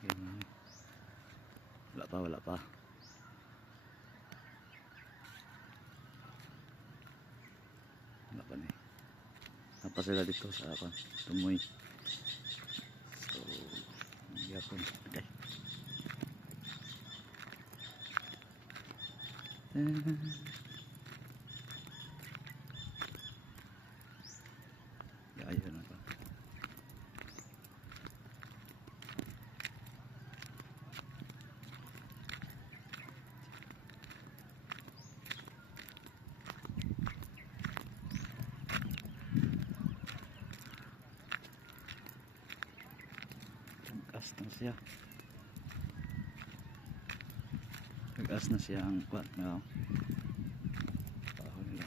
Wala pa, wala pa. Wala pa na eh. Napa sila dito sa tumoy. So, yapon. Okay. Ayun na pa. Nag-as na siya. Nag-as na siya ang kwat na. Paho nila.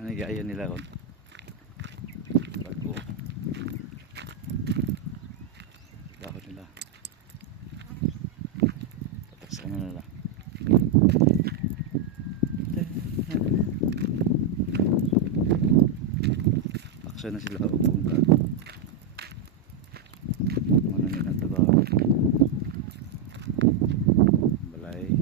Ano gaya nila ron? Bago. Bago nila. Pataksan na nila. Paksa na sila upong ka. Ano nila trabaho? Balay.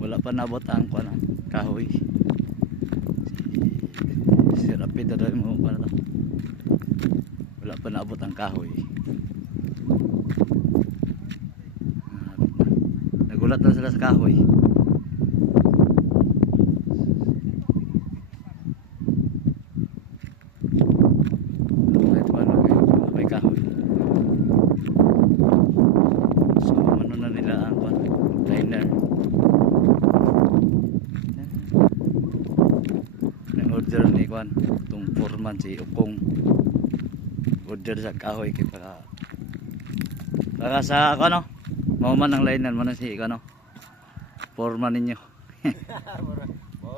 Wala pa nabot ang kahoy. Si Rapid na mo pa na. Wala pa nabot ang kahoy. Nagulat na sila sa kahoy. May kahoy. So ano na nila ang container. Order ni Kwan itong foreman si Ukong, order sa kahoy kay para sa ano mauman ng lainan mo na si ano foreman ninyo.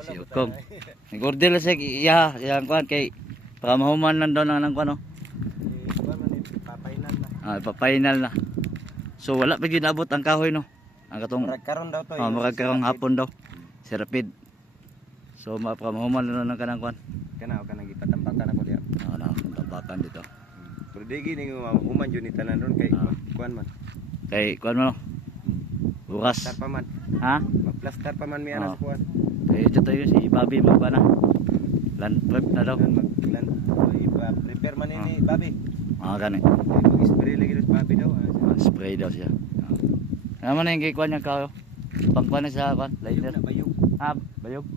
Si Ukong nag-order sa iya yang Kwan kay para mauman lang daw ng ano papainal na. So wala pa gyud abot ang kahoy no ang katong karon daw to magkaroon hapon daw si Rapid. So mapamuhuman na ng kanang kwan. Kana o kanang gipatampakan ako diha. Na tampakan dito. Pero digi ning mahuman jud ni tanan ron kay kuan man. Kay kwan mo. Bukas. Plaster pa man. Ha? Magplaster pa man mi ana sa kuan. Kay dito yun si Bobby magpana. Land prep na daw. Maglan prepare man ni Bobby. Gani. Mag-spray lagi sa Bobby daw. Spray daw siya. Naman yung kay kwan niya kayo. Pangkwan sa kwan, lighter. Bayog. Bayog.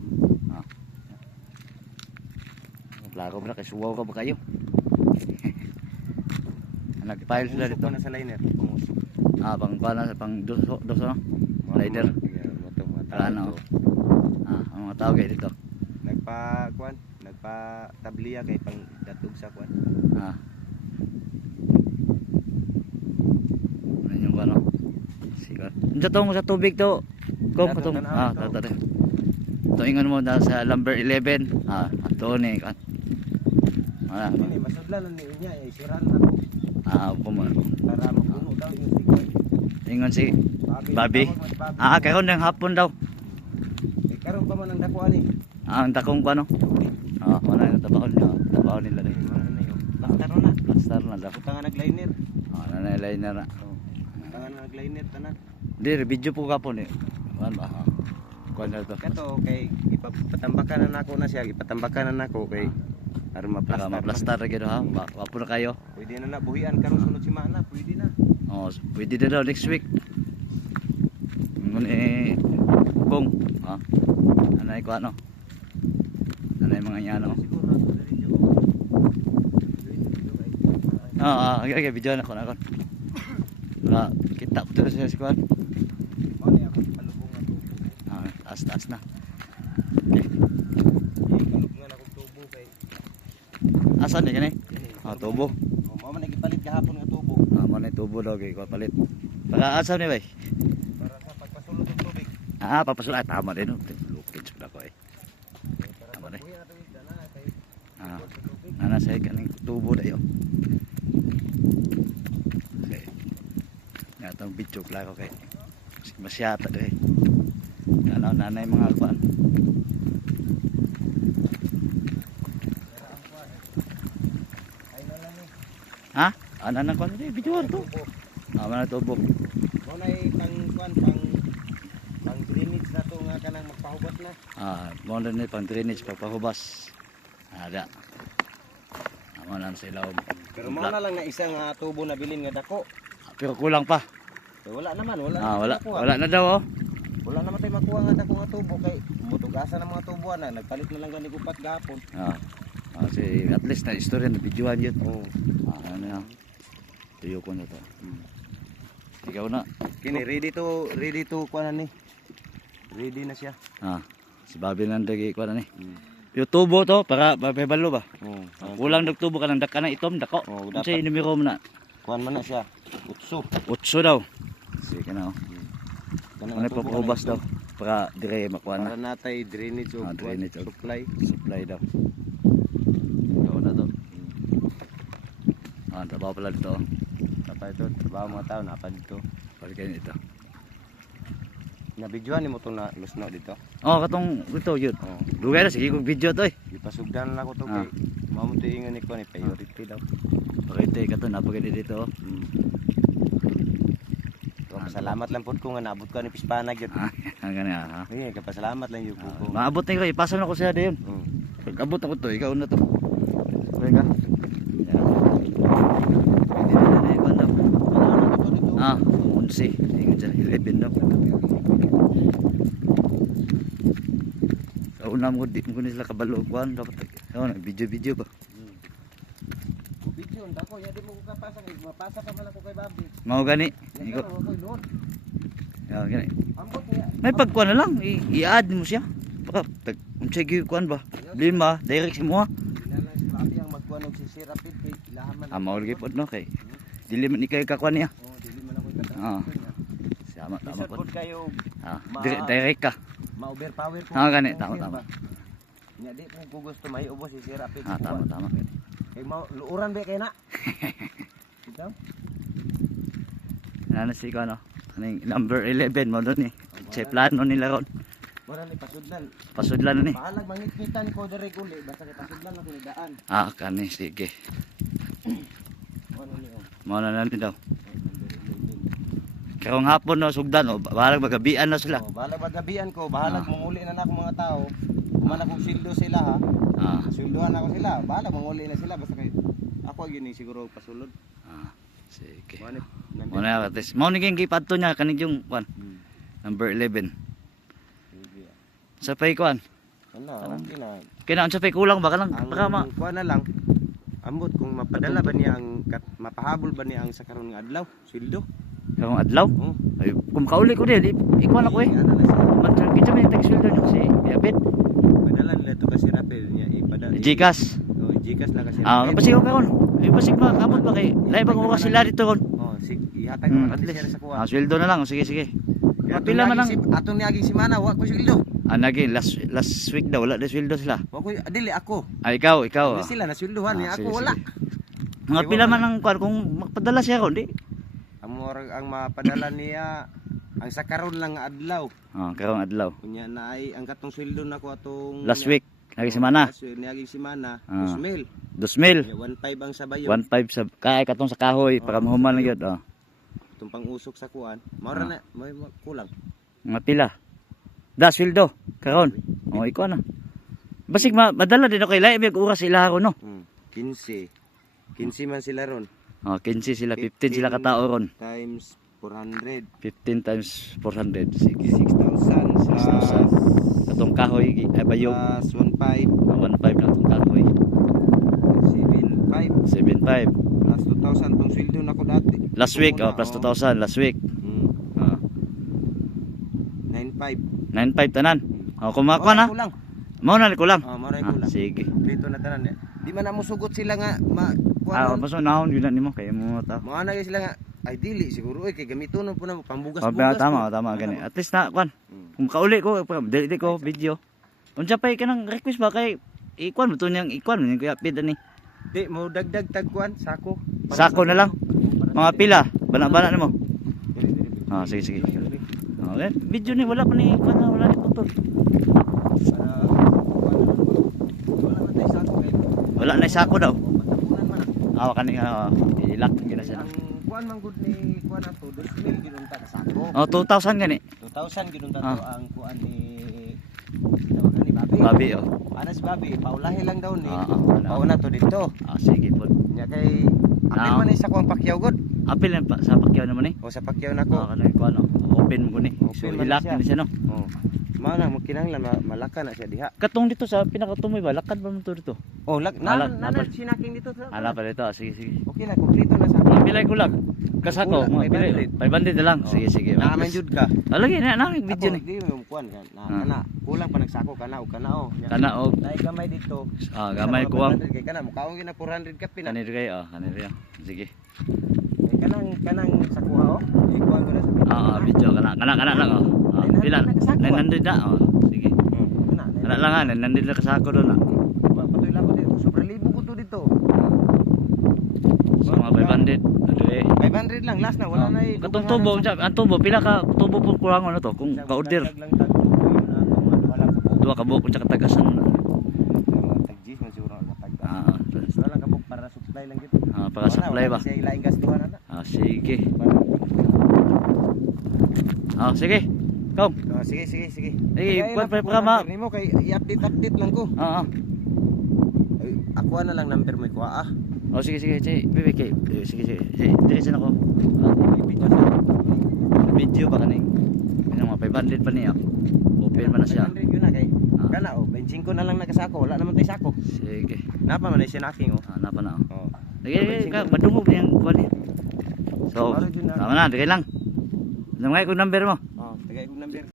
Klaro mo na kay suwaw ka ba kayo? Nag-file sila dito. Na sa liner. Pang doso no? Lighter. Ano? Ang mga tao kayo dito. Nagpa-tabliya kay pang datog sa kwan. Ano yung ano? Sikat. Unsa tong sa tubig to? Kung katong tata. tuingon mo na sa number 11. Ato ni kan. Ini masudlan ni niya isiran ako Pumo. para mapuno daw yung sikoy. Ingon si Bobby. Karon ng hapon daw. Karon pa man ang dako ani. Ang takong ko ano. Wala na tabahon nila rin. Plaster na. Plaster na daw. Buta nga nagliner. Nanay-liner na. Buta nga nagliner tanan. Di, video po ka po ni. Ano ba? Kuan na to. Kato kay ipatambakan na nako na siya, ipatambakan na nako kay aron Para maplastar. ma-plaster ra gyud ha. Wapo na kayo. Pwede na buhian karon sunod semana, pwede na. Pwede na daw next week. Ngun kung anay ko ano. Anay mga yano. Siguro na diri jo. Okay, video na ko na kon. Kita po to sa squad. Ano ako palubong na tubo. Taas na. Kalubngan ako tubo kay. Asan ni kani? Tubo. Mao man nagipalit kahapon nga tubo. Mo na tubo daw kay ko palit. Para asa ni bay? Para sa pagpasulod ng tubig. Papasulat tama din no. Lukid sa ko Tama din. Buhian na tubig na kay. Nana sa kaning tubo dayo. Okay. Natong video pala ko kay masyata deh. Nanay mga alpan. Ana nang kon di video to. Mana tubo. Mo nay pang drainage na to nga kanang magpahubat na. Mo na ni pang drainage pagpahubas. Ada. Amo nan sa ilaw. Pero mo na lang na isang tubo na bilin nga dako. Pero kulang pa. Wala naman, wala. Wala na daw Wala naman tayo makuha nga dako nga tubo kay mutugasan ng mga tubo na nagpalit na lang gani gupat gahapon. Kasi at least na istorya na videoan yun. Ano na. Tuyo ko na to. Ikaw na. Kini ready to kuha na ni. Ready na siya. Si Bobby nandagi kuha na ni. Yung tubo to para mapebalo ba? Kulang ng tubo ka lang daka na itom dako. Kasi numero mo na. Kuha man na siya. Utso. Utso daw. Sige na. Ano pa pahubas daw para dire makuha na. Para natay drainage o drainage supply. Supply daw. Ikaw na to. Trabaho pala dito. Tapos ito, trabaho mga tao na pa dito. Palikan ito. Nabidyoan ni mo itong na lusno dito. Katong ito yun. Dugay na sige kong video to Ipasugdan na ako to kay mamunti ingon ni ko ni priority daw. Pakita ka to napagani dito. Salamat lang po ko nga naabot ko ni Pispanag yun. Gani Sige, kapasalamat lang yung ko. Maabot na ko, ipasa na ko siya dayon. Pag-abot ako to, ikaw na to. Okay ka? Hindi na na iwan daw. 11. Ingat dyan, 11 daw. Kauna mo, di mo sila kabalogwan. Dapat, video-video ba? Video, dako, ya di mo ko kapasa. Mapasa ka man ako kay Bobby. Mau gani? Ikaw, ako'y load. Gani. Ambot niya. May pagkuhan na lang, i-add mo siya. Baka, unsay kuhan ba? Bilin ba? Direct si mo ha? Lang si Bobby ang magkuha ng si Rapid kay ilahan man. Maulgi po no kay. Dili man ikay kakuan niya. Dili man ako katapos. Tama po. Isod kayo. Direct ka. Ma-overpower ko. Gani, tama. Nya di ko gusto may ubos si Rapid. Tama. Kay luuran ba kay na? Ikaw? Ano si ko ano? Kaning number 11 mo doon Che plano nila ron. Wala ni pasudlan. Pasudlan na ni. Bahalag mangitkitan ko diri uli basta kay pasudlan ako ni daan. Kani sige. Ano ni Mo na natin daw. Karong hapon no sugdan bahalag magabian na sila. Bahalag magabian ko, bahalag manguli na ako mga tao. Kuman akong sildo sila ha. Sildohan ako sila. Bahalag manguli na sila basta kay ako gyud siguro pasulod. Sige. Mo na katis. Mo ni king gipadto niya kaning yung one. Number 11. Sige. Sa pay kuan. Ano, okay na. Kaya sa pay kulang ba ka lang baka ma kuan na lang. Ambot kung mapadala ba niya ang mapahabol ba niya ang sa karon nga adlaw, sildo. karong adlaw. Ay kung kauli ko din ikuan ako Ano na siya? Man kita man text filter niyo si Biabit. Padala nila to kasi rapid niya ipadala. Gcash. Gcash na kasi. Pasig ko karon. Pasig ba kamot ba kay live ang oras sila dito kon. Sige, ihatag mo At at least. sa kuha. Sweldo na lang, sige. Pila man lang. Atong niaging semana wa ko sildo. Lagi last week daw wala na sweldo sila. Ako dili ako. Ikaw. Dili sila nasulduhan niya sige, ako wala. Mga pila man ang kuan kung magpadala siya ko di. Ang mapadala niya ang sa karon lang nga adlaw. Karong adlaw. Kunya na ay ang katong sweldo nako atong Last week, lagi semana. Naging semana, 2,000. 2,000. 1,500 ang sabayon. 1,500 sa kay katong sa kahoy para mahuman lang gyud. Itong pang-usok sa kuan. Mao na may kulang. Mga pila. Da sweldo karon. Ikaw na. Basig madala din ako ilay mig oras sila ron no. 15 man sila ron. 15 sila, 15 sila ka tao ron. Times 400. 15 times 400. Sige. 6,000 plus Katong kahoy ay bayog. plus 1,500. 1,500 na katong kahoy. 7,500 7,500. plus 2,000 tong sweldo nako dati. Last week, plus 2,000 last week. 9,500. 9,500 tanan. Kumakuha na. Kulang. Mao na ko lang. Mao na kulang. Sige. Dito na tanan. Di man na mo sugot sila nga Paso nahon yun na nimo kay mo ta. Mga na sila nga ay dili siguro kay gamiton po na pambugas-bugas. Tama gani. At least na kwan. Kung kauli ko, dili ko video. Unsa pa kanang request ba kay ikwan mo to niyang ikwan mo kuya pid ani. Di mo dagdag tagkuan sako. Sako na lang. Mga pila, bana-bana nimo. Sige. Okay, video ni wala pa ni kwan wala ni putol. Wala na sako daw. Kani ilak gina siya. Ang kuan man gud ni kuan ato 2,000 ginunta ka sako. 2,000 gani. 2,000 ginunta to ang kuan ni tawagan ni Babi. Babi Ana si Babi, paulahi lang daw ni. wala. Pauna to dito. Sige po. Nya kay apil man ni sa kuan pakyaw gud. Apil pa sa pakyaw naman eh. O sa pakyaw nako. Kanang kuan open mo ni. So Open man ilak siya. ni siya no. Oh. Mana mo kinahanglan malaka na siya diha. Katong dito sa pinakatumoy ba lakad ba mo to dito? Oh, Alak, sinaking dito sa. Ala pa dito. Sige. Okay na, kompleto na sa Pilay ko lang. Kasako, Kulang, mga pilay. 500 na lang. Sige. Nakaman jud ka. Lagi na video ni. Di mo kuan ka. Kana kulang pa nagsako kana o kana o. Kana og Dai gamay dito. gamay kuwang. Kay kana mo kaong gina 400 ka pina. Kanir kay kanir. Sige. Kanang sakuha o. Ikuan ko na sa. Video kana lang Pila? 900 na. Sige. Kana lang 900 na kasako doon na. Patuloy lang ko dito. Sobrang libo ko to dito. So mga 500. 500 lang last na wala na eh. Katong tubo, ang tubo pila ka tubo po kurangon na to kung ka-order. Duha ka buok sa katagasan. Tagjis man siguro ang katag. Wala Wala ka buok para supply lang gito. para supply ba? Kasi ilaing gastuhan na. Sige. Sige. Kom. Sige. Kuan pa ma. Nimo kay i-update lang ko. Ako na lang number mo ko Sige. Sige. Diretso na ko. Video ba kaning? Mga 500 pa niya. Open pa na siya. 500 yun na kay. Kana 25 na lang nakasako, wala naman tay sako. Sige. Napa man ay sinaking Napa na. Oh. Sige ka madungog niyang kuan ni. So, tama na, dili lang. Namay ko number mo.